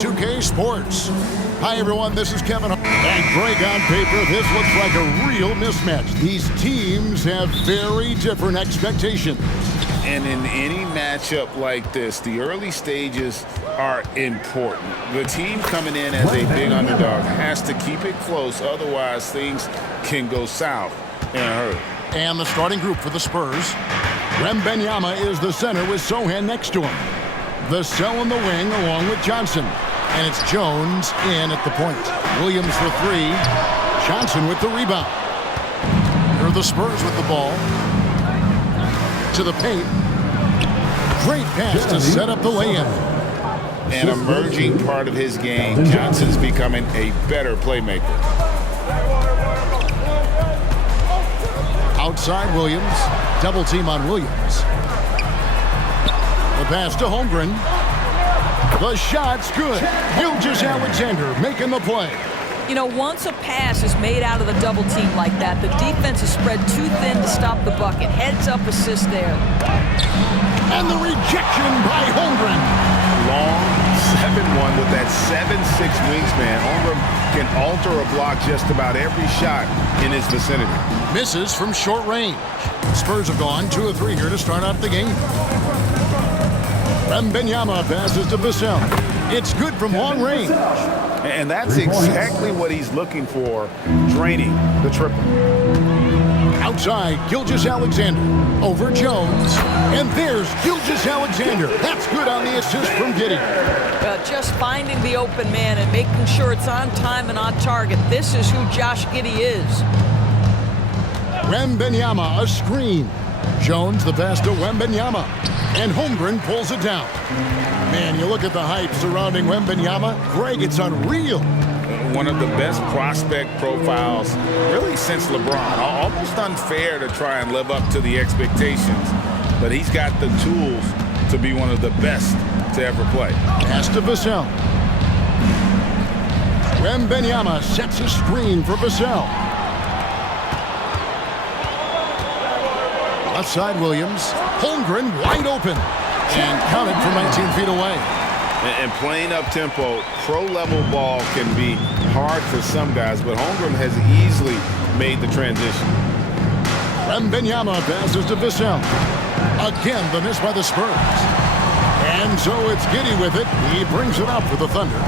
2K Sports. Hi everyone, this is Kevin. And Greg, on paper, this looks like a real mismatch. These teams have very different expectations. And in any matchup like this, the early stages are important. The team coming in as a big underdog has to keep it close, otherwise things can go south in a hurry. And the starting group for the Spurs. Wembanyama is the center with Sohan next to him. Vassell in the wing along with Johnson. And it's Jones in at the point. Williams for three. Johnson with the rebound. Here are the Spurs with the ball. To the paint. Great pass to set up the lay-in. An emerging part of his game. Johnson's becoming a better playmaker. Outside Williams. Double team on Williams. The pass to Holmgren. The shot's good. Gilgeous-Alexander making the play. You know, once a pass is made out of the double team like that, the defense is spread too thin to stop the bucket. Heads up assist there. And the rejection by Holmgren. Long 7-1 with that 7'6" wingspan. Holmgren can alter a block just about every shot in his vicinity. Misses from short range. Spurs have gone 2 of 3 here to start out the game. Wembanyama passes to Vassell. It's good from long range. And that's exactly what he's looking for, draining the triple. Outside, Gilgeous-Alexander. Over Jones. And there's Gilgeous-Alexander. That's good on the assist from Giddey. Just finding the open man and making sure it's on time and on target. This is who Josh Giddey is. Wembanyama, a screen. Jones, the pass to Wembanyama. And Holmgren pulls it down. Man, you look at the hype surrounding Wembanyama. Greg, it's unreal. One of the best prospect profiles really since LeBron. Almost unfair to try and live up to the expectations, but he's got the tools to be one of the best to ever play. Pass to Vassell. Wembanyama sets a screen for Vassell. Outside Williams. Holmgren wide open. And counted from 19 feet away. And playing up-tempo, pro-level ball can be hard for some guys, but Holmgren has easily made the transition. Wembanyama passes to Vassell. Again, the miss by the Spurs. And so it's Giddey with it. He brings it up for the Thunder.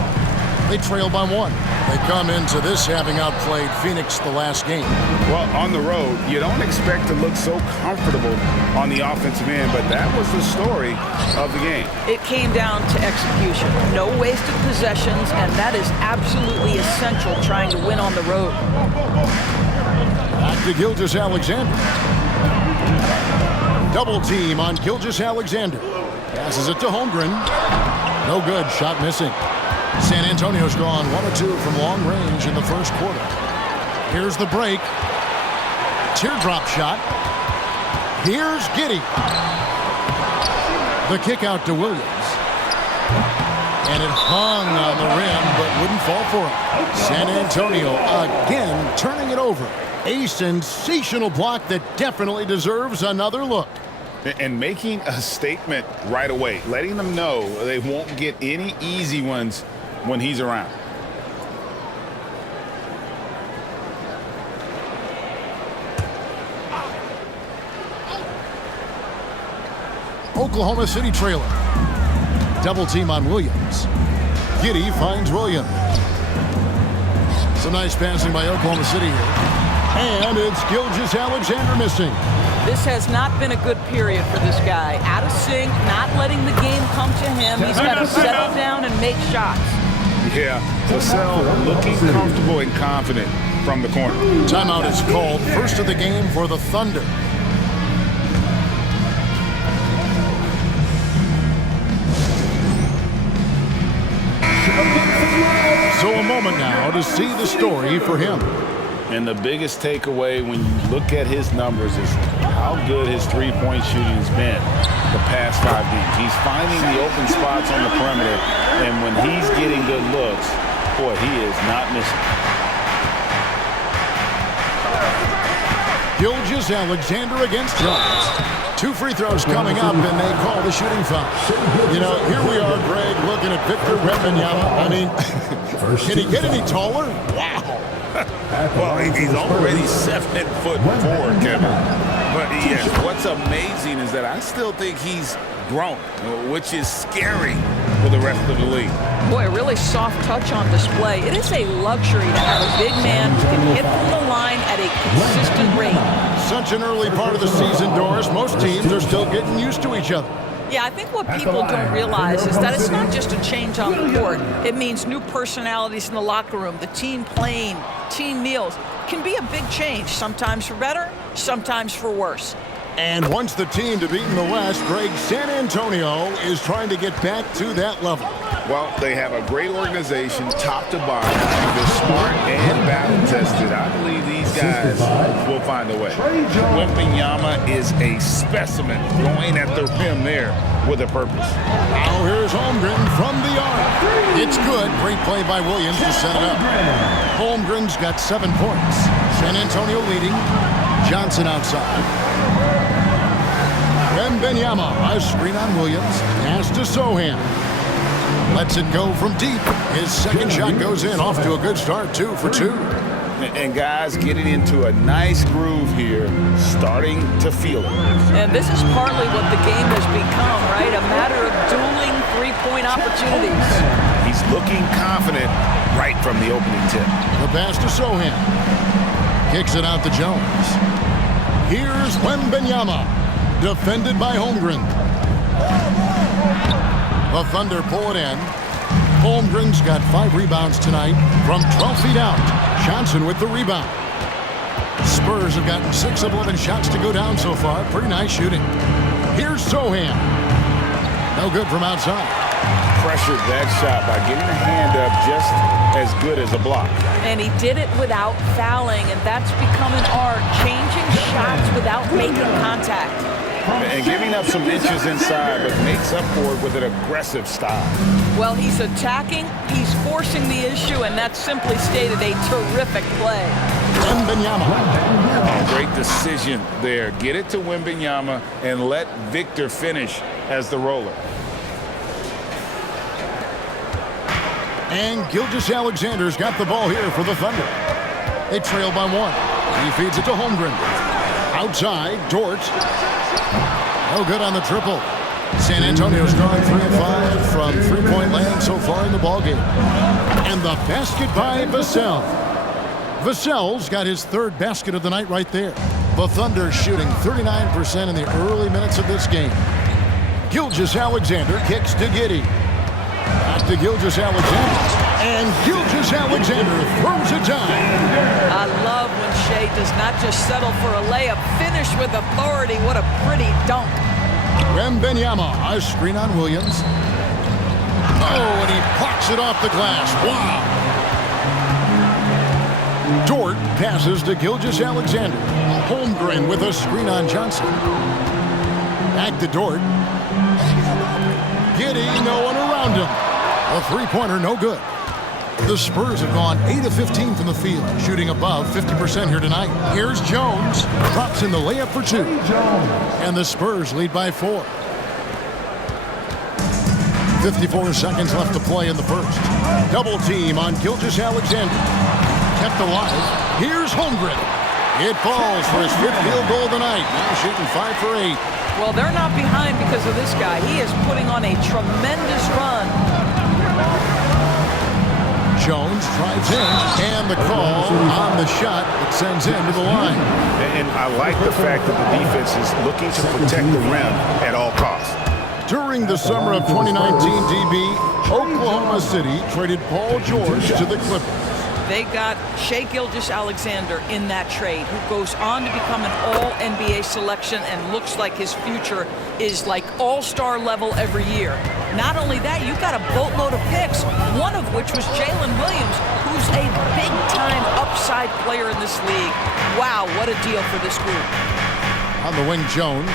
They trail by 1. They come into this having outplayed Phoenix the last game. Well, on the road, you don't expect to look so comfortable on the offensive end, but that was the story of the game. It came down to execution. No wasted possessions, and that is absolutely essential trying to win on the road. Back to Gilgeous-Alexander. Double team on Gilgeous-Alexander. Passes it to Holmgren. No good. Shot missing. San Antonio's gone 1 of 2 from long range in the first quarter. Here's the break. Teardrop shot. Here's Giddey. The kick out to Williams. And it hung on the rim, but wouldn't fall for him. San Antonio again turning it over. A sensational block that definitely deserves another look. And making a statement right away, letting them know they won't get any easy ones when he's around. Oklahoma City trailer. Double team on Williams. Giddey finds Williams. Some nice passing by Oklahoma City here. And it's Gilgeous-Alexander missing. This has not been a good period for this guy. Out of sync, not letting the game come to him. He's got to settle down and make shots. Yeah, Vassell looking comfortable and confident from the corner. Timeout is called. First of the game for the Thunder. So a moment now to see the story for him. And the biggest takeaway when you look at his numbers is how good his three-point shooting has been the past 5 games. He's finding the open spots on the perimeter, and when he's getting good looks, boy, he is not missing. Gilgeous-Alexander against Jones. 2 free throws coming up, and they call the shooting foul. You know, here we are, Greg, looking at Victor Wembanyama. I mean, can he get any taller? Wow. Well, he's already 7'4", Kevin. But yes, what's amazing is that I still think he's grown, which is scary for the rest of the league. Boy, a really soft touch on display. It is a luxury to have a big man who can hit from the line at a consistent rate. Such an early part of the season, Doris. Most teams are still getting used to each other. Yeah, I think what people don't realize is that it's not just a change on the court. It means new personalities in the locker room, the team playing, team meals. Can be a big change, sometimes for better, sometimes for worse. And once the team to beat in the West, Greg, San Antonio is trying to get back to that level. Well, they have a great organization, top to bottom. They're smart and battle-tested. I believe these guys will find a way. Wembanyama is a specimen going at the rim there with a purpose. Now here's Holmgren from the arc. It's good. Great play by Williams to set it up. Holmgren's got 7 points. San Antonio leading. Johnson outside. Wembanyama, a screen on Williams. Pass to Sohan. Lets it go from deep. His second shot goes in. Off to a good start, 2 for 2. And guys getting into a nice groove here, starting to feel it. And this is partly what the game has become, right? A matter of dueling three-point opportunities. He's looking confident right from the opening tip. The pass to Sohan. Kicks it out to Jones. Here's Wembanyama. Defended by Holmgren. The Thunder pull it in. Holmgren's got 5 rebounds tonight from 12 feet out. Johnson with the rebound. Spurs have gotten 6 of 11 shots to go down so far. Pretty nice shooting. Here's Sohan. No good from outside. Pressured that shot by getting a hand up just as good as a block. And he did it without fouling, and that's become an art, changing shots without making contact. And giving up some inches inside, but makes up for it with an aggressive style. Well, he's attacking, he's forcing the issue, and that's simply stated a terrific play. Wembanyama. Oh, great decision there. Get it to Wembanyama and let Victor finish as the roller. And Gilgeous-Alexander's got the ball here for the Thunder. They trail by 1. He feeds it to Holmgren. Outside, Dort. No good on the triple. San Antonio's gone 3 of 5 from 3-point land so far in the ballgame. And the basket by Vassell. Vassell's got his 3rd basket of the night right there. The Thunder shooting 39% in the early minutes of this game. Gilgeous-Alexander kicks to Giddey. Back to Gilgeous-Alexander. And Gilgeous-Alexander throws it down. I love when Shea does not just settle for a layup, finish with authority. What a pretty dunk. Wembanyama, a screen on Williams. Oh, and he plucks it off the glass. Wow. Dort passes to Gilgeous-Alexander. Holmgren with a screen on Johnson. Back to Dort. Giddey, no one around him. A 3-pointer, no good. The Spurs have gone 8 of 15 from the field, shooting above 50% here tonight. Here's Jones. Drops in the layup for 2. And the Spurs lead by 4. 54 seconds left to play in the first. Double team on Gilgeous-Alexander. Kept alive. Here's Holmgren. It falls for his 5th field goal tonight. Now shooting 5 for 8. Well, they're not behind because of this guy. He is putting on a tremendous run. Jones drives in, and the call on the shot that sends him to the line. And I like the fact that the defense is looking to protect the rim at all costs. During the summer of 2019, DB, Oklahoma City traded Paul George to the Clippers. They got Shea Gilgeous-Alexander in that trade, who goes on to become an All-NBA selection and looks like his future is like all-star level every year. Not only that, you've got a boatload of picks, one of which was Jalen Williams, who's a big-time upside player in this league. Wow, what a deal for this group. On the wing, Jones.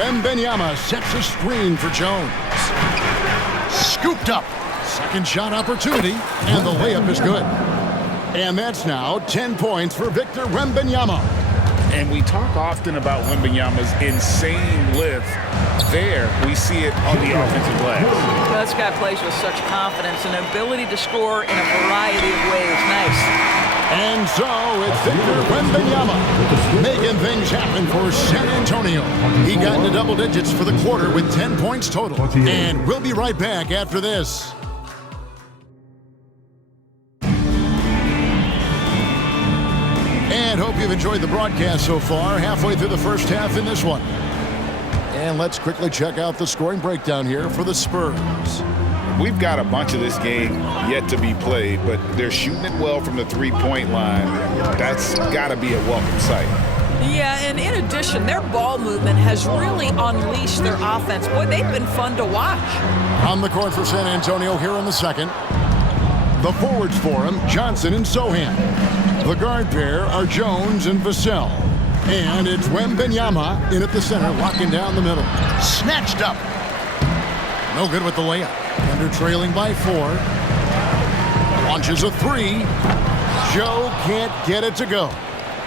Wembanyama sets a screen for Jones. Scooped up. Second shot opportunity, and the layup is good. And that's now 10 points for Victor Wembanyama. And we talk often about Wembanyama's insane lift. There, we see it on the offensive glass. Well, this guy plays with such confidence and ability to score in a variety of ways. Nice. And so it's Victor Wembanyama making things happen for San Antonio. He got into double digits for the quarter with 10 points total. And we'll be right back after this. And hope you've enjoyed the broadcast so far. Halfway through the first half in this one. And let's quickly check out the scoring breakdown here for the Spurs. We've got a bunch of this game yet to be played, but they're shooting it well from the three-point line. That's got to be a welcome sight. Yeah, and in addition, their ball movement has really unleashed their offense. Boy, they've been fun to watch. On the court for San Antonio here in the second. The forwards for him, Johnson and Sohan. The guard pair are Jones and Vassell. And it's Wembanyama in at the center, locking down the middle. Snatched up. No good with the layup. Under trailing by 4. Launches a 3. Joe can't get it to go.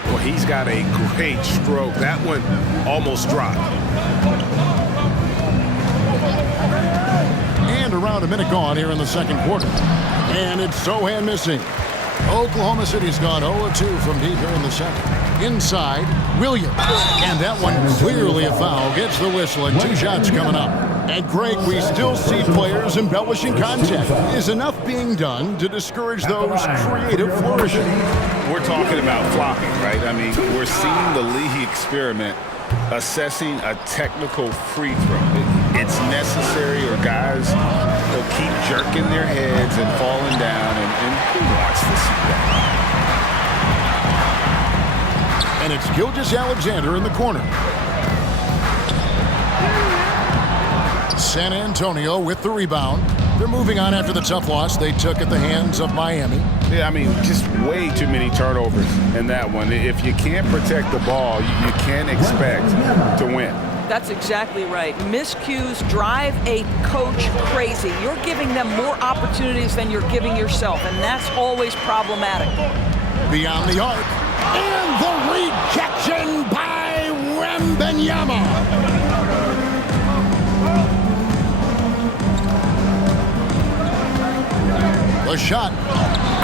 Well, he's got a great stroke. That one almost dropped. And around a minute gone here in the second quarter. And it's Sohan missing. Oklahoma City's gone 0-2 from deep here in the second. Inside, Williams. And that one clearly a foul. Gets the whistle and 2 shots coming up. And Greg, we still see players embellishing contact. Is enough being done to discourage those creative flourishes? We're talking about flopping, right? I mean, we're seeing the league experiment assessing a technical free throw. It's necessary or guys will keep jerking their heads and falling down, and who wants to see that? And it's Gilgeous-Alexander in the corner. San Antonio with the rebound. They're moving on after the tough loss they took at the hands of Miami. Yeah, I mean, just way too many turnovers in that one. If you can't protect the ball, you can't expect to win. That's exactly right. Miscues drive a coach crazy. You're giving them more opportunities than you're giving yourself, and that's always problematic. Beyond the arc. And the rejection by Wembanyama. The shot,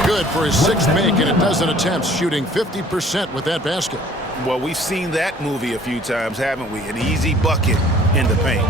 good for his 6th make, and a dozen attempts, shooting 50% with that basket. Well, we've seen that movie a few times, haven't we? An easy bucket in the paint.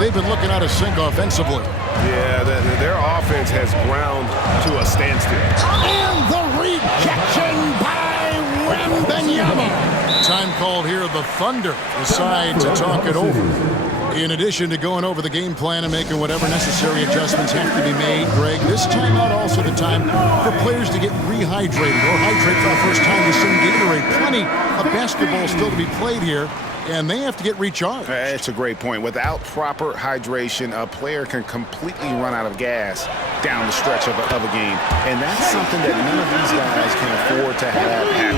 They've been looking out of sync offensively. Yeah, their offense has ground to a standstill. And the rejection by Wembanyama. Time called here. The Thunder decide to talk it over. In addition to going over the game plan and making whatever necessary adjustments have to be made, Greg, this timeout also the time for players to get rehydrated or hydrate for the first time with some Gatorade. Plenty of basketball still to be played here, and they have to get recharged. That's a great point. Without proper hydration, a player can completely run out of gas down the stretch of a game, and that's something that none of these guys can afford to have happen.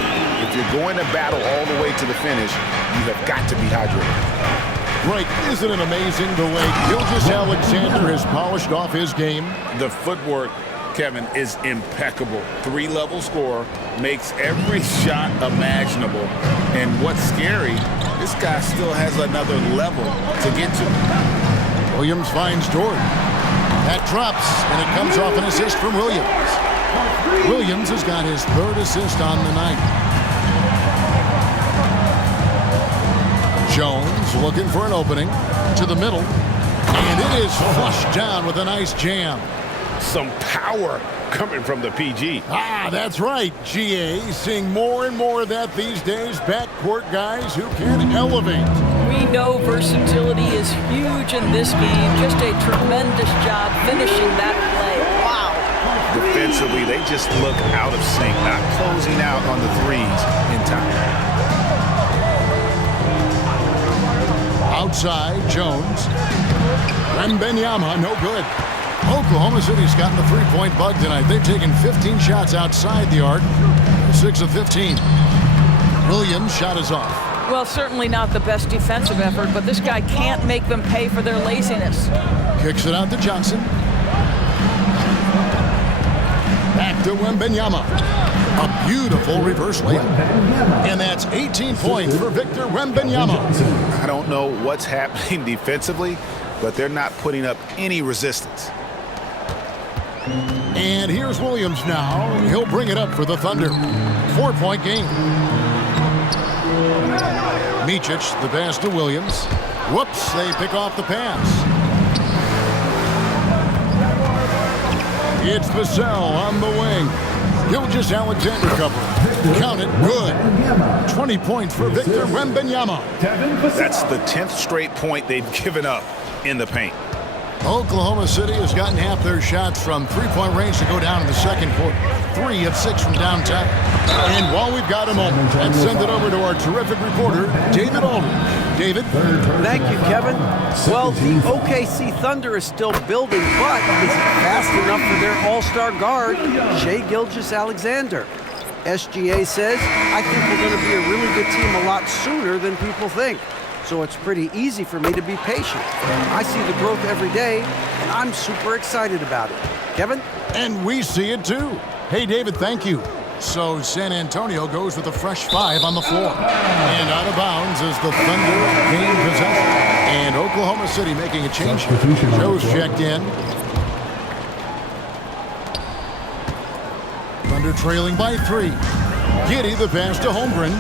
If you're going to battle all the way to the finish, you have got to be hydrated. Greg, isn't it amazing the way Gilgeous-Alexander has polished off his game? The footwork, Kevin, is impeccable. 3-level scorer, makes every shot imaginable. And what's scary, this guy still has another level to get to. Williams finds Jordan. That drops, and it comes off an assist from Williams. Williams has got his 3rd assist on the night. Jones looking for an opening to the middle, and it is flushed down with a nice jam. Some power coming from the PG. Ah, that's right, GA. Seeing more and more of that these days. Backcourt guys who can elevate. We know versatility is huge in this game. Just a tremendous job finishing that play. Wow. Defensively, they just look out of sync, not closing out on the threes in time. Outside, Jones. Wembanyama, no good. Oklahoma City's gotten the three-point bug tonight. They've taken 15 shots outside the arc, 6 of 15. Williams' shot is off. Well, certainly not the best defensive effort, but this guy can't make them pay for their laziness. Kicks it out to Johnson. Back to Wembanyama. A beautiful reverse layup. And that's 18 points for Victor Wembanyama. I don't know what's happening defensively, but they're not putting up any resistance. And here's Williams now. He'll bring it up for the Thunder. 4-point game. Micic, the pass to Williams. Whoops, they pick off the pass. It's Vassell on the wing. Gilgeous-Alexander cover. Count it, good. 20 points for Victor Wembanyama. That's the 10th straight point they've given up in the paint. Oklahoma City has gotten half their shots from three-point range to go down in the second quarter. 3 of 6 from downtown. And while we've got a moment, let's send it over to our terrific reporter, David Aldridge. David? Thank you, Kevin. Well, the OKC Thunder is still building, but is it fast enough for their all-star guard, Shai Gilgeous-Alexander? SGA says, I think we're going to be a really good team a lot sooner than people think. So it's pretty easy for me to be patient. I see the growth every day, and I'm super excited about it. Kevin? And we see it too. Hey, David, thank you. So San Antonio goes with a fresh 5 on the floor. And out of bounds as the Thunder gain possession. And Oklahoma City making a change. Joe's checked in. Thunder trailing by 3. Giddey the pass to Holmgren.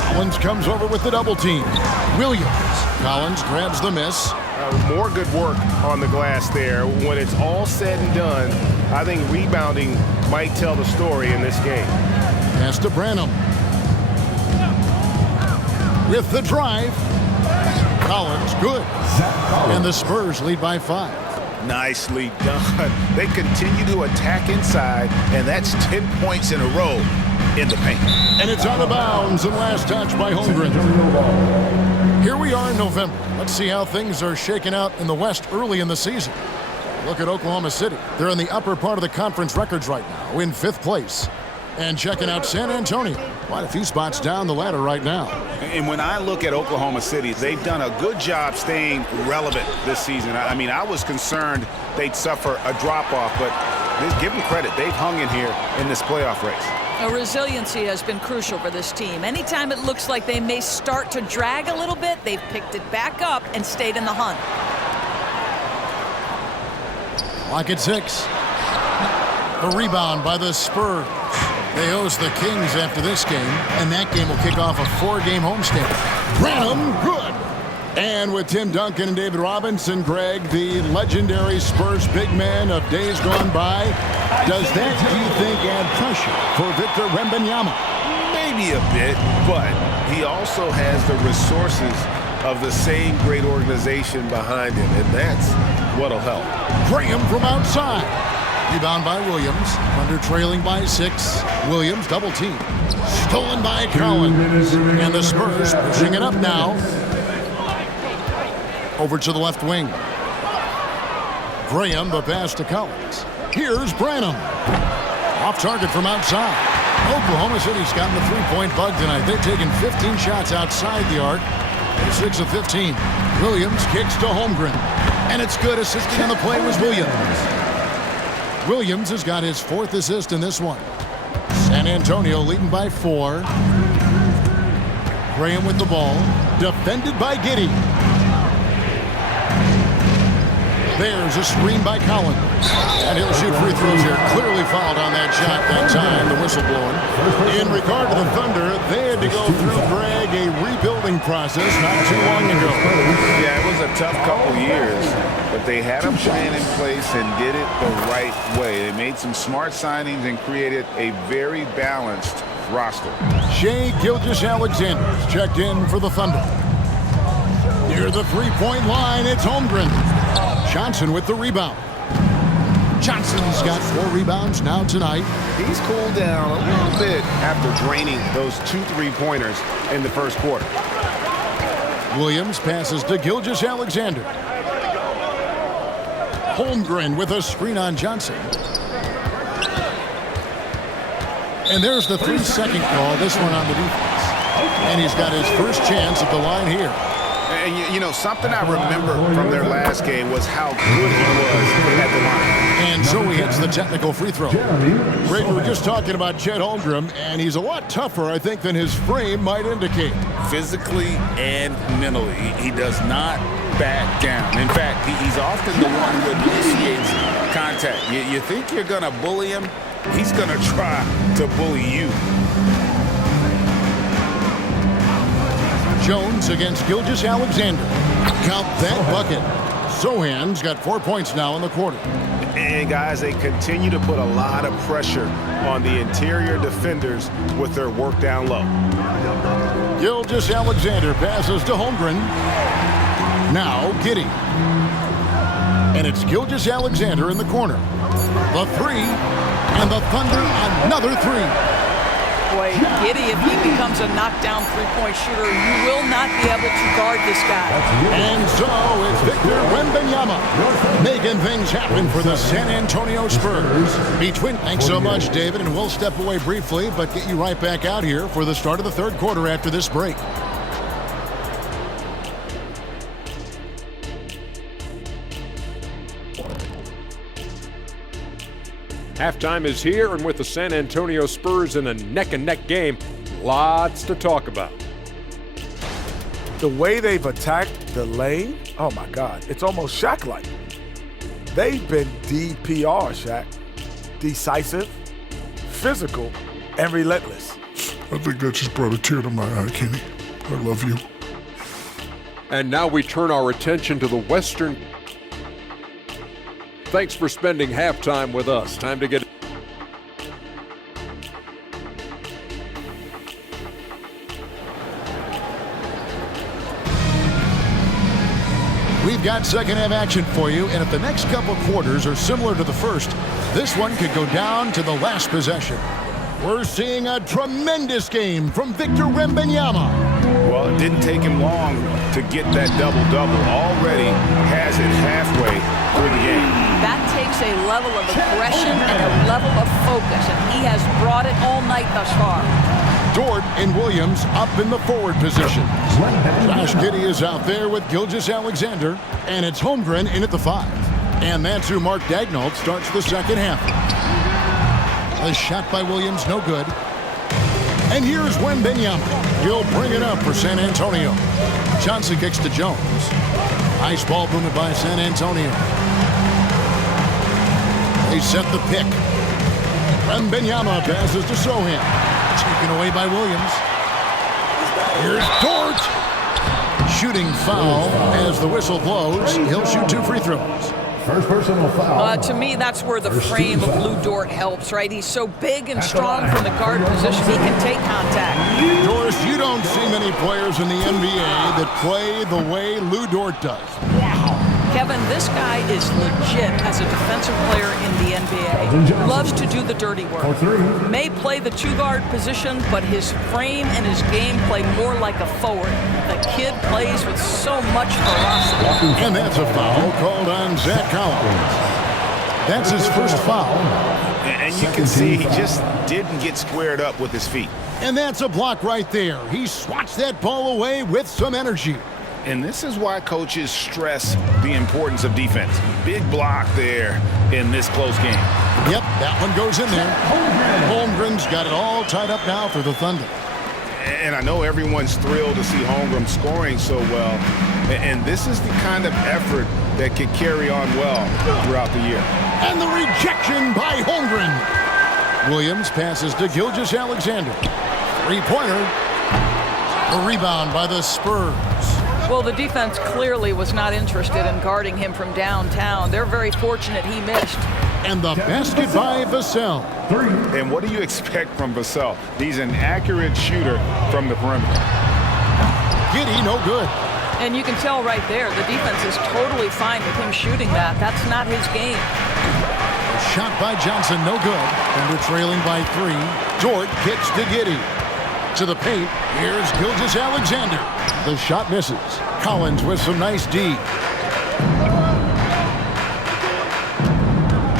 Collins comes over with the double team. Williams. Collins grabs the miss. More good work on the glass there. When it's all said and done, I think rebounding might tell the story in this game. Pass to Branham. With the drive. Collins, good. And the Spurs lead by 5. Nicely done. They continue to attack inside, and that's 10 points in a row in the paint. And it's out of bounds and last touch by Holmgren. Here we are in November. Let's see how things are shaking out in the West early in the season. Look at Oklahoma City. They're in the upper part of the conference records right now, in 5th place. And checking out San Antonio. Quite a few spots down the ladder right now. And when I look at Oklahoma City, they've done a good job staying relevant this season. I mean, I was concerned they'd suffer a drop-off, but give them credit. They've hung in here in this playoff race. Resiliency has been crucial for this team. Anytime it looks like they may start to drag a little bit, they've picked it back up and stayed in the hunt. Lock at 6. The rebound by the Spurs. They host the Kings after this game, and that game will kick off a 4-game homestand. Branham, good. And with Tim Duncan and David Robinson, Greg, the legendary Spurs big man of days gone by, does that, do you think, add pressure for Victor Wembanyama? Maybe a bit, but he also has the resources of the same great organization behind him, and that's what'll help. Graham from outside. Rebound by Williams. Thunder trailing by 6. Williams double team. Stolen by Collins. And the Spurs pushing it up now. Over to the left wing. Graham, the pass to Collins. Here's Branham. Off target from outside. Oklahoma City's gotten the three-point bug tonight. They've taken 15 shots outside the arc. 6 of 15. Williams kicks to Holmgren. And it's good. Assisting on the play was Williams. Williams has got his 4th assist in this one. San Antonio leading by 4. Graham with the ball. Defended by Giddey. There's a screen by Collins. And he'll shoot free throws here. Clearly fouled on that shot that time, the whistle blowing. In regard to the Thunder, they had to go through, Greg, a rebuilding process not too long ago. Yeah, it was a tough couple years, but they had a plan in place and did it the right way. They made some smart signings and created a very balanced roster. Shai Gilgeous-Alexander checked in for the Thunder. Near the three-point line, it's Holmgren. Johnson with the rebound. Johnson's got 4 rebounds now tonight. He's cooled down a little bit after draining those 2 3-pointers in the first quarter. Williams passes to Gilgeous-Alexander. Holmgren with a screen on Johnson. And there's the 3-second call, this one on the defense. And he's got his first chance at the line here. And, you know, something I remember from their last game was how good he was at the line. And so he hits the technical free throw. Greg, we were just talking about Chet Holmgren, and he's a lot tougher, I think, than his frame might indicate. Physically and mentally, he does not back down. In fact, he's often the one who initiates contact. You think you're going to bully him? He's going to try to bully you. Jones against Gilgeous-Alexander. Count that bucket. Sohan's got 4 points now in the quarter. And, guys, they continue to put a lot of pressure on the interior defenders with their work down low. Gilgeous-Alexander passes to Holmgren. Now Giddey. And it's Gilgeous-Alexander in the corner. The three, and the Thunder another three. Boy, Giddey, if he becomes a knockdown three-point shooter, you will not be able to guard this guy. And so it's Victor Wembanyama making things happen for the San Antonio Spurs. Thanks so much, David, and we'll step away briefly, but get you right back out here for the start of the third quarter after this break. Halftime is here, and with the San Antonio Spurs in a neck-and-neck game, lots to talk about. The way they've attacked the lane, oh my God, it's almost Shaq-like. They've been DPR, Shaq. Decisive, physical, and relentless. I think that just brought a tear to my eye, Kenny. I love you. And now we turn our attention to the Western. Thanks for spending halftime with us. Time to get. We've got second half action for you, and if the next couple quarters are similar to the first, this one could go down to the last possession. We're seeing a tremendous game from Victor Wembanyama. Well, it didn't take him long to get that double-double. Already has it halfway through the game. That takes a level of aggression and a level of focus, and he has brought it all night thus far. Dort and Williams up in the forward position. Josh Giddey is out there with Gilgeous-Alexander, and it's Holmgren in at the 5. And that's who Mark Daigneault starts the second half. A shot by Williams, no good. And here's Wembanyama. He'll bring it up for San Antonio. Johnson kicks to Jones. Nice ball movement by San Antonio. They set the pick. Wembanyama passes to Sohan. Taken away by Williams. Here's Dort. Shooting foul as the whistle blows. He'll shoot 2 free throws. First personal foul. To me, that's where the frame of Lou Dort helps, right? He's so big and strong from the guard position. He can take contact. Doris, you don't see many players in the NBA that play the way Lou Dort does. Wow. Kevin, this guy is legit as a defensive player in the NBA. Loves to do the dirty work. May play the 2-guard position, but his frame and his game play more like a forward. The kid plays with so much ferocity. And that's a foul called on Zach Collins. That's his first foul. And you can see he just didn't get squared up with his feet. And that's a block right there. He swats that ball away with some energy. And this is why coaches stress the importance of defense. Big block there in this close game. Yep, that one goes in there. Holmgren's got it all tied up now for the Thunder. And I know everyone's thrilled to see Holmgren scoring so well. And this is the kind of effort that could carry on well throughout the year. And the rejection by Holmgren. Williams passes to Gilgeous-Alexander. Three-pointer. A rebound by the Spurs. Well, the defense clearly was not interested in guarding him from downtown. They're very fortunate he missed. And the basket by Vassell. And what do you expect from Vassell? He's an accurate shooter from the perimeter. Giddey, no good. And you can tell right there, the defense is totally fine with him shooting that. That's not his game. A shot by Johnson, no good. Thunder trailing by 3. Dort kicks to Giddey. To the paint, here's Gilgeous-Alexander. The shot misses. Collins with some nice D.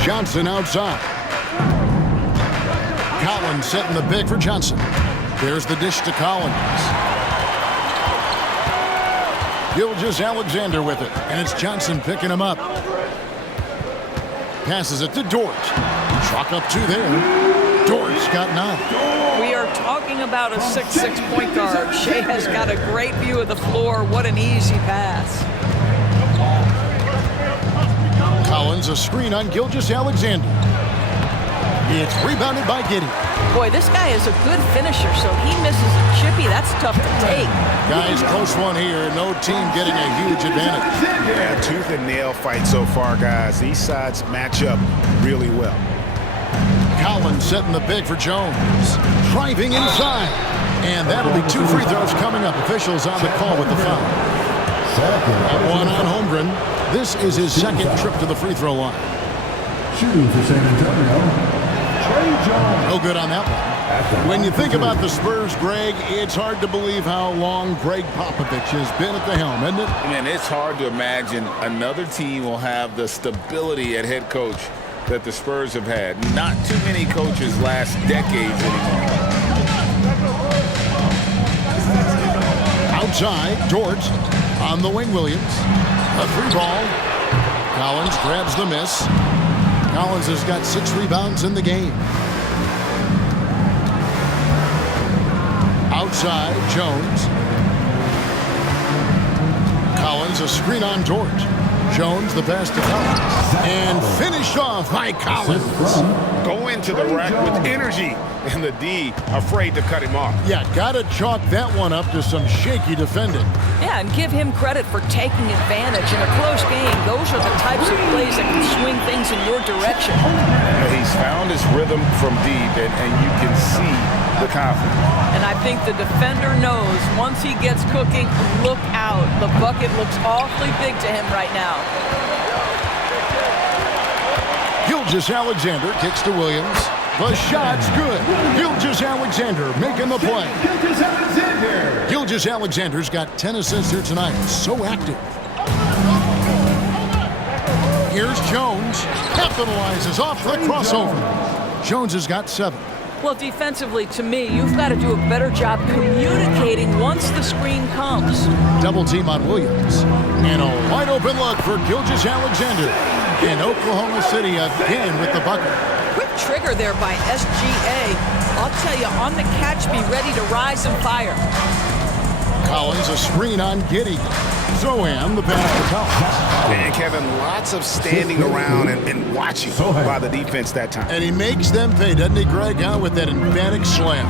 Johnson outside. Collins setting the pick for Johnson. There's the dish to Collins. Gilgeous-Alexander with it, and it's Johnson picking him up. Passes it to Dort. Chalk up 2 there. Dort's got 9. We are talking about a 6'6" point guard. Shea has got a great view of the floor. What an easy pass. Collins, a screen on Gilgeous-Alexander. It's rebounded by Giddey. Boy, this guy is a good finisher, so he misses a chippy. That's tough to take. Guys, close one here. No team getting a huge advantage. Yeah, tooth and nail fight so far, guys. These sides match up really well. Collins setting the big for Jones. Driving inside. And that'll be 2 free throws coming up. Officials on the call with the foul. That one on Holmgren. This is his second trip to the free throw line. Shooting for San Antonio, Trey Jones. No good on that one. When you think about the Spurs, Greg, it's hard to believe how long Greg Popovich has been at the helm, isn't it? Man, it's hard to imagine another team will have the stability at head coach that the Spurs have had. Not too many coaches last decades anymore. Outside, Dort on the wing, Williams. A free ball. Collins grabs the miss. Collins has got 6 rebounds in the game. Outside, Jones. Collins, a screen on Dort. Jones, the pass to Collins. And finished off by Collins. Go into the rack with energy, and the D afraid to cut him off. Yeah, got to chalk that one up to some shaky defending. Yeah, and give him credit for taking advantage. In a close game, those are the types of plays that can swing things in your direction. He's found his rhythm from deep, and you can see the confidence. And I think the defender knows once he gets cooking, look out. The bucket looks awfully big to him right now. Gilgeous-Alexander kicks to Williams. The shot's good. Gilgeous-Alexander making the play. Gilgeous-Alexander's got 10 assists here tonight. So active. Here's Jones. Capitalizes off the crossover. Jones has got 7. Well, defensively, to me, you've got to do a better job communicating once the screen comes. Double team on Williams. And a wide open look for Gilgeous-Alexander. And Oklahoma City again with the bucket. Quick trigger there by SGA. I'll tell you, on the catch, be ready to rise and fire. Collins, a screen on Giddey. Zohan, the pass to Collins. And Kevin, lots of standing around and watching by the defense that time. And he makes them pay, doesn't he, Greg, with that emphatic slam.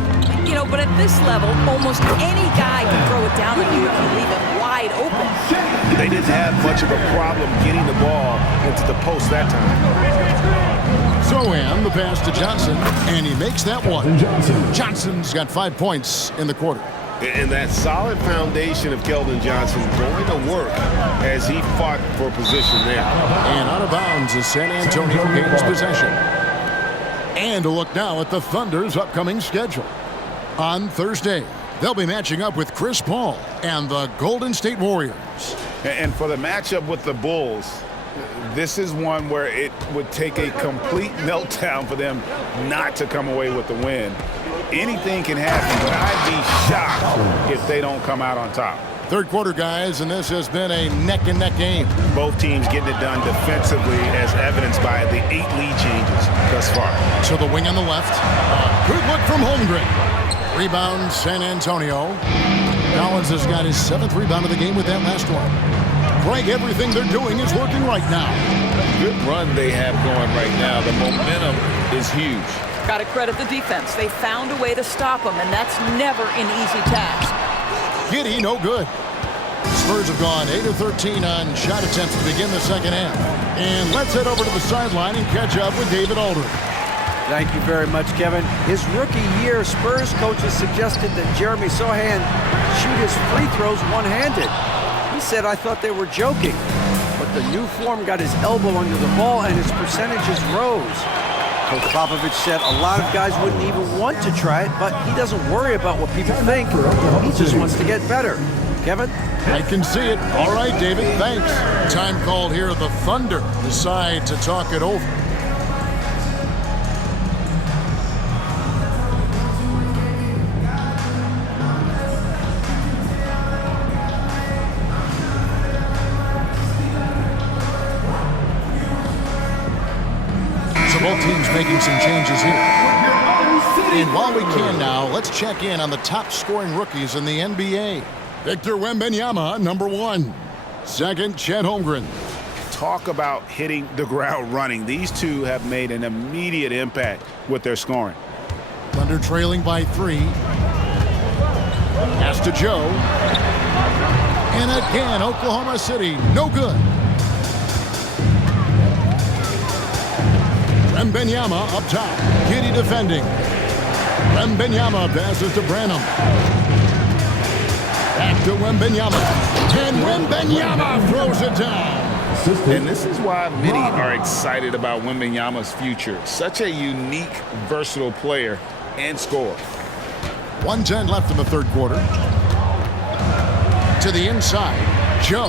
You know, but at this level, almost any guy can throw it down on you if you leave it wide open. They didn't have much of a problem getting the ball into the post that time. Zohan, the pass to Johnson, and he makes that one. Johnson's got 5 points in the quarter. And that solid foundation of Keldon Johnson going to work as he fought for position there. And out of bounds as San Antonio gains possession. And a look now at the Thunder's upcoming schedule. On Thursday, they'll be matching up with Chris Paul and the Golden State Warriors. And for the matchup with the Bulls, this is one where it would take a complete meltdown for them not to come away with the win. Anything can happen, but I'd be shocked if they don't come out on top. Third quarter, guys, and this has been a neck-and-neck game. Both teams getting it done defensively as evidenced by the 8 lead changes thus far. So the wing on the left. Good look from Holmgren. Rebound, San Antonio. Collins has got his 7th rebound of the game with that last one. Greg, everything they're doing is working right now. Good run they have going right now. The momentum is huge. Got to credit the defense. They found a way to stop them, and that's never an easy task. Giddey, no good. Spurs have gone 8 of 13 on shot attempts to begin the second half. And let's head over to the sideline and catch up with David Aldridge. Thank you very much, Kevin. His rookie year, Spurs coaches suggested that Jeremy Sohan shoot his free throws one-handed. He said, "I thought they were joking." But the new form got his elbow under the ball and his percentages rose. Coach Popovich said a lot of guys wouldn't even want to try it, but he doesn't worry about what people think. He just wants to get better. Kevin? I can see it. All right, David, thanks. Time called here. The Thunder decide to talk it over. So both teams making some changes here. And while we can now, let's check in on the top scoring rookies in the NBA. Victor Wembanyama, number 1. Second, Chet Holmgren. Talk about hitting the ground running. These two have made an immediate impact with their scoring. Thunder trailing by 3. Pass to Joe. And again, Oklahoma City, no good. Wembanyama up top. Giddey defending. Wembanyama passes to Branham. Back to Wembanyama. And Wembanyama throws it down. And this is why many are excited about Wembanyama's future. Such a unique, versatile player and scorer. 1:10 left in the third quarter. To the inside. Joe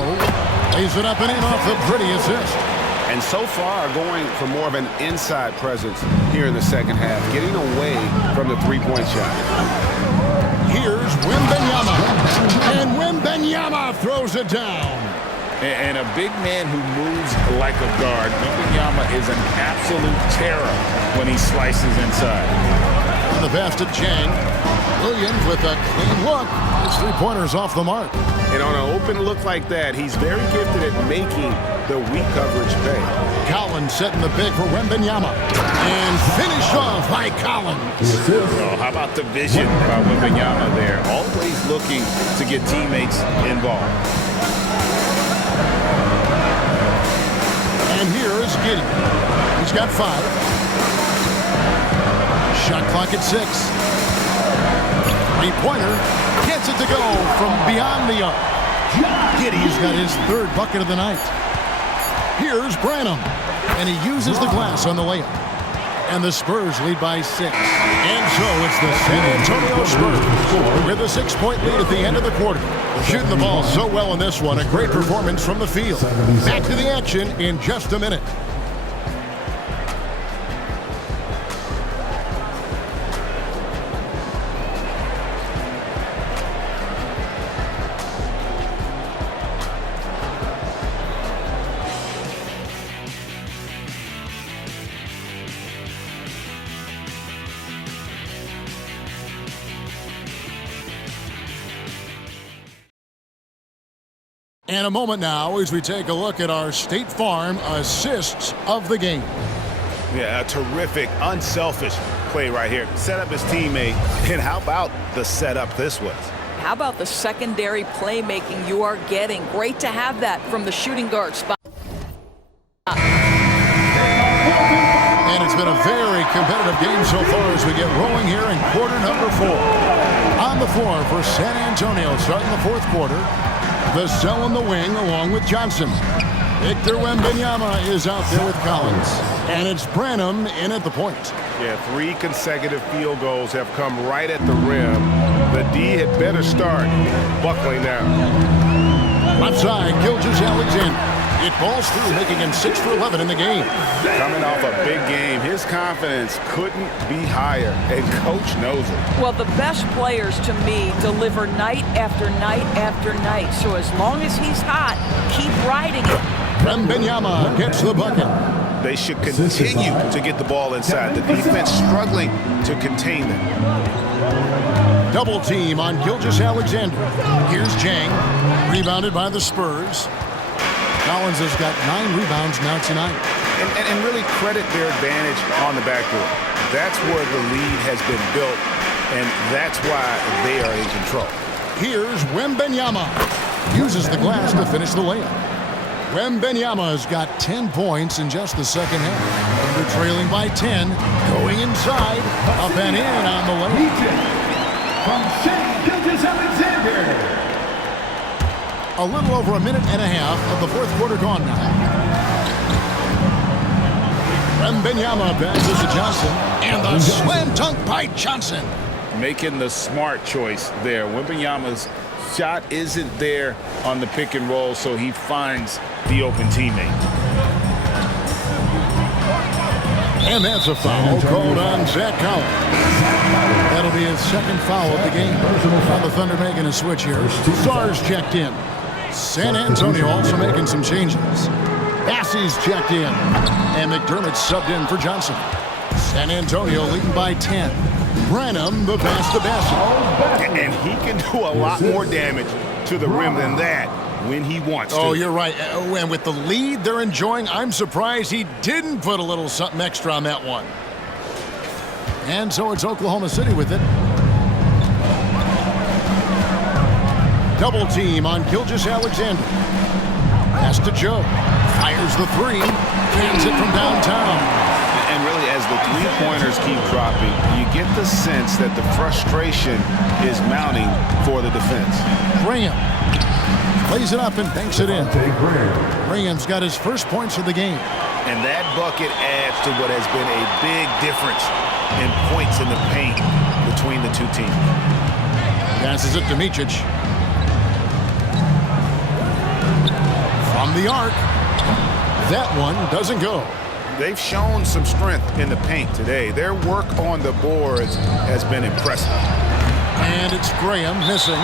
lays it up and in off the pretty assist. And so far going for more of an inside presence here in the second half, getting away from the three-point shot. Here's Wembanyama. And Wembanyama throws it down. And a big man who moves like a guard. Wembanyama is an absolute terror when he slices inside. On the pass to Chang. Williams with a clean look. His three-pointers off the mark. And on an open look like that, he's very gifted at making the weak coverage pay. Collins setting the pick for Wembanyama. And finished off by Collins. Oh, how about the vision by Wembanyama there? Always looking to get teammates involved. And here is Giddey. He's got 5. Shot clock at 6. Three-pointer gets it to go from beyond the arc. Giddey's got his 3rd bucket of the night. Here's Branham. And he uses the glass on the layup. And the Spurs lead by 6. And so it's the San Antonio Spurs with a 6-point lead at the end of the quarter. Shooting the ball so well in this one. A great performance from the field. Back to the action in just a minute. And a moment now as we take a look at our State Farm assists of the game. Yeah, a terrific, unselfish play right here. Set up his teammate. And how about the setup this was? How about the secondary playmaking you are getting? Great to have that from the shooting guard spot. And it's been a very competitive game so far as we get rolling here in quarter number 4. On the floor for San Antonio starting the 4th quarter. The cell in the wing along with Johnson. Victor Wembanyama is out there with Collins. And it's Branham in at the point. Yeah, 3 consecutive field goals have come right at the rim. The D had better start buckling down. Left side, Gilgeous-Alexander. It balls through, making him 6 for 11 in the game. Coming off a big game, his confidence couldn't be higher, and Coach knows it. Well, the best players to me deliver night after night after night. So as long as he's hot, keep riding it. Wembanyama gets the bucket. They should continue to get the ball inside. The defense struggling to contain them. Double team on Gilgeous-Alexander. Here's Jang, rebounded by the Spurs. Collins has got 9 rebounds now tonight. And really credit their advantage on the backboard. That's where the lead has been built, and that's why they are in control. Here's Wembanyama. Uses the glass to finish the layup. Wembanyama's got 10 points in just the second half. They're trailing by 10. Going inside. Up and in on the layup. From St. Gilgeous-Alexander. A little over a minute and a half of the 4th quarter gone now. Wembanyama passes to Johnson. And the slam dunk by Johnson. Making the smart choice there. Wembanyama's shot isn't there on the pick and roll, so he finds the open teammate. And that's a foul called on Zach Collins. That'll be his 2nd foul of the game. Now the Thunder making a switch here. Stars checked in. San Antonio also making some changes. Bassey's checked in. And McDermott subbed in for Johnson. San Antonio leading by 10. Branham, the pass to Bassey. And he can do a lot more damage to the rim than that when he wants to. Oh, you're right. And with the lead they're enjoying, I'm surprised he didn't put a little something extra on that one. And so it's Oklahoma City with it. Double team on Gilgeous-Alexander. Pass to Joe. Fires the three. Cans it from downtown. And really, as the three-pointers keep dropping, you get the sense that the frustration is mounting for the defense. Graham plays it up and banks it in. Graham's got his first points of the game. And that bucket adds to what has been a big difference in points in the paint between the two teams. Passes it to Micic. From the arc. That one doesn't go. They've shown some strength in the paint today. Their work on the boards has been impressive. And it's Graham missing.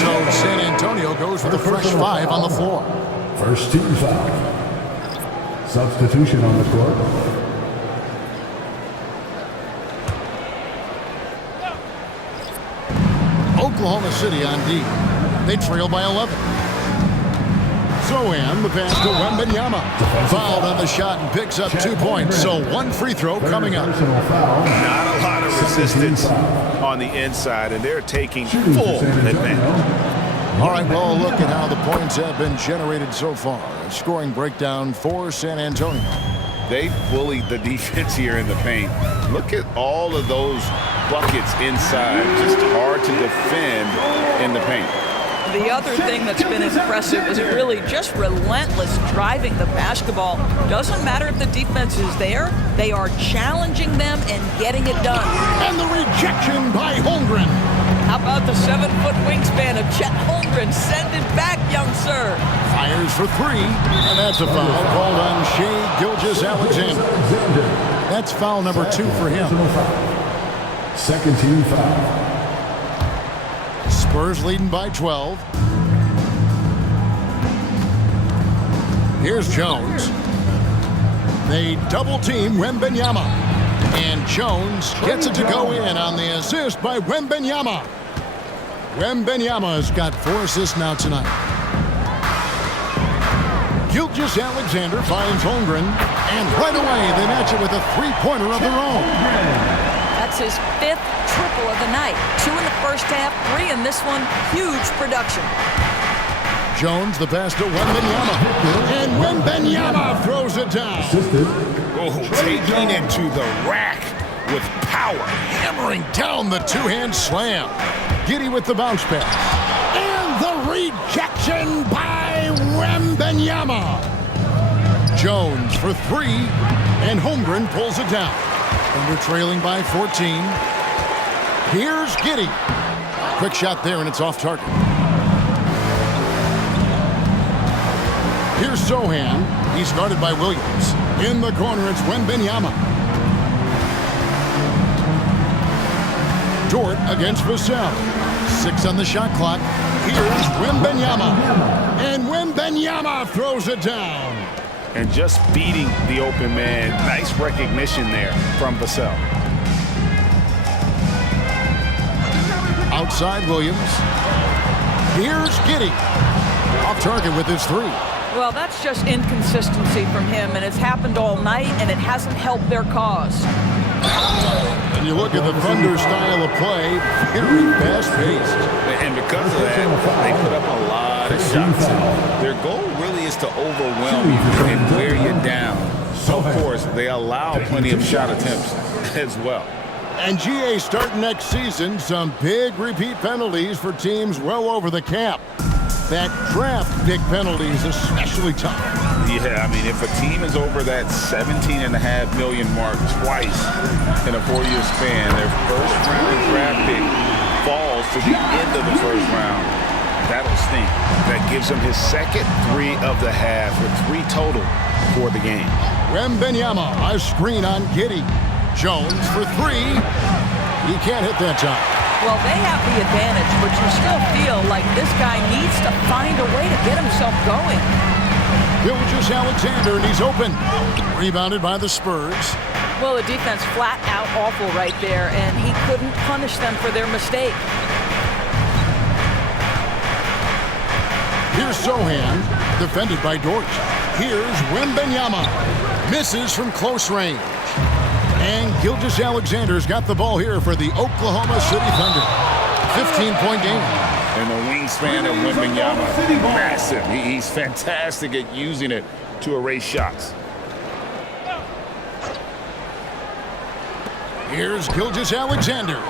So San Antonio goes with a fresh 5 on the floor. First team foul. Substitution on the court. Oklahoma City on D. They trail by 11. Sohan, the pass to Wembanyama. Fouled on the shot and picks up 2 points. So one free throw coming up. Not a lot of resistance on the inside, and they're taking full advantage. All right, well, look at how the points have been generated so far. A scoring breakdown for San Antonio. They bullied the defense here in the paint. Look at all of those buckets inside. Just hard to defend in the paint. The other thing that's been impressive is really just relentless driving the basketball. Doesn't matter if the defense is there, they are challenging them and getting it done. And the rejection by Holmgren. How about the 7-foot wingspan of Chet Holmgren? Send it back, young sir. Fires for 3, and that's a foul called on Shai Gilgeous-Alexander. That's foul number 2 for him. Second team foul. Spurs leading by 12. Here's Jones. They double team Wembanyama. And Jones gets it to go in on the assist by Wembanyama. Wembanyama's got 4 assists now tonight. Gilgeous-Alexander finds Holmgren. And right away they match it with a 3-pointer of their own. That's his 5th triple of the night. 2 in the first half, 3 in this one. Huge production. Jones, the pass to Wembanyama. And Wembanyama throws it down. Oh, taking it to the rack with power. Hammering down the 2-hand slam. Giddey with the bounce pass. And the rejection by Wembanyama. Jones for 3. And Holmgren pulls it down. And we're trailing by 14. Here's Giddey. Quick shot there, and it's off target. Here's Sohan. He's guarded by Williams. In the corner, it's Wembanyama. Dort against Vassell. 6 on the shot clock. Here's Wembanyama. And Wembanyama throws it down. And just beating the open man. Nice recognition there from Vassell. Outside Williams. Here's Giddey. Off target with his 3. Well, that's just inconsistency from him, and it's happened all night, and it hasn't helped their cause. And you look at the Thunder style of play, very fast-paced. And because of that, they put up a lot of shots. Their goal really is to overwhelm you and wear you down. Of course, they allow plenty of shot attempts as well. And GA starting next season, some big repeat penalties for teams well over the cap. That draft big penalties especially tough. Yeah, I mean, if a team is over that $17.5 million mark twice in a 4-year span, their first-round draft pick falls to the end of the first round. That'll stink. That gives him his second 3 of the half with 3 total for the game. Wembanyama, a screen on Giddey. Jones for 3. He can't hit that time. Well, they have the advantage, but you still feel like this guy needs to find a way to get himself going. Gilgeous-Alexander, and he's open. Rebounded by the Spurs. Well, the defense flat out awful right there, and he couldn't punish them for their mistake. Here's Sohan, defended by Dort. Here's Wembanyama. Misses from close range. And Gilgeous-Alexander's got the ball here for the Oklahoma City Thunder. 15-point game. And the wingspan of Wembanyama, massive. He's fantastic at using it to erase shots. Here's Gilgeous-Alexander.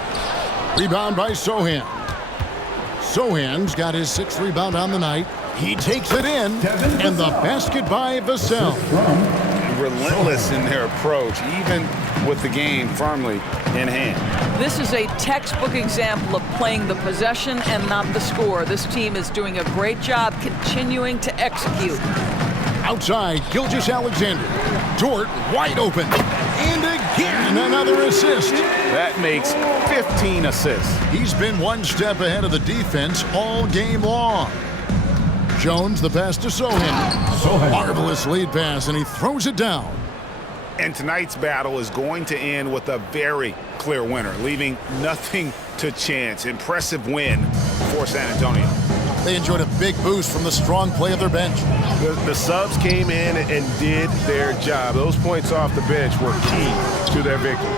Rebound by Sohan. Sohan's got his 6th rebound on the night. He takes it in, and the basket by Vassell. Relentless in their approach, even with the game firmly in hand. This is a textbook example of playing the possession and not the score. This team is doing a great job continuing to execute. Outside, Gilgeous-Alexander. Dort wide open. And again, another assist. That makes 15 assists. He's been one step ahead of the defense all game long. Jones, the pass to Sohan. Marvelous lead pass, and he throws it down. And tonight's battle is going to end with a very clear winner, leaving nothing to chance. Impressive win for San Antonio. They enjoyed a big boost from the strong play of their bench. The subs came in and did their job. Those points off the bench were key to their victory.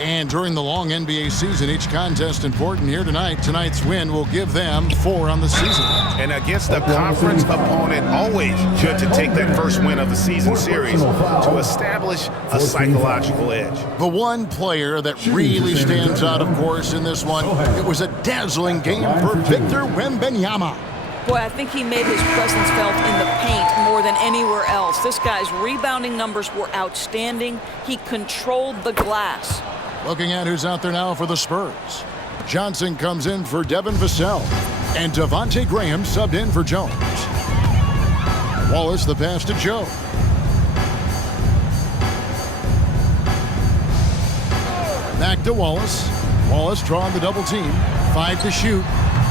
And during the long NBA season, each contest important. Here tonight. Tonight's win will give them 4 on the season. And against a conference opponent, always good to take that first win of the season series to establish a psychological edge. The one player that really stands out, of course, in this one, it was a dazzling game for Victor Wembanyama. Boy, I think he made his presence felt in the paint more than anywhere else. This guy's rebounding numbers were outstanding. He controlled the glass. Looking at who's out there now for the Spurs. Johnson comes in for Devin Vassell. And Devontae Graham subbed in for Jones. Wallace the pass to Joe. Back to Wallace. Wallace drawing the double team. 5 to shoot.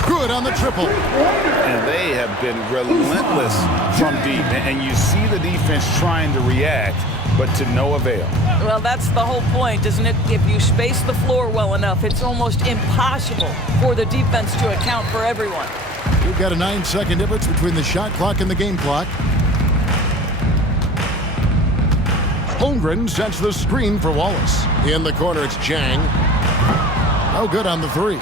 Good on the triple. And they have been relentless from deep. And you see the defense trying to react, but to no avail. Well, that's the whole point, isn't it? If you space the floor well enough, it's almost impossible for the defense to account for everyone. We've got a 9-second difference between the shot clock and the game clock. Holmgren sets the screen for Wallace. In the corner, it's Jang. No good on the 3.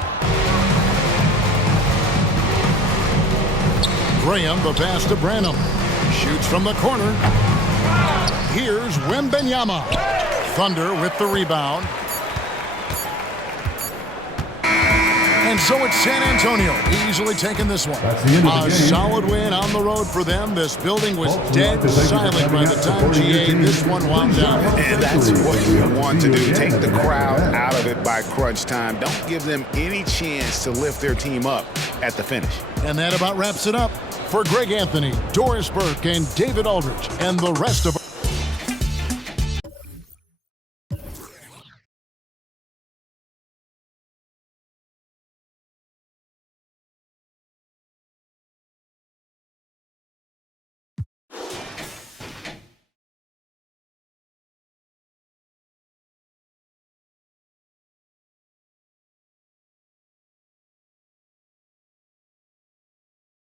Graham, the pass to Branham. Shoots from the corner. Here's Wembanyama. Thunder with the rebound. And so it's San Antonio easily taking this one. A solid win on the road for them. This building was dead silent by the time GA this one wound down. And that's what you want to do. Take the crowd out of it by crunch time. Don't give them any chance to lift their team up at the finish. And that about wraps it up. For Greg Anthony, Doris Burke, and David Aldridge, and the rest of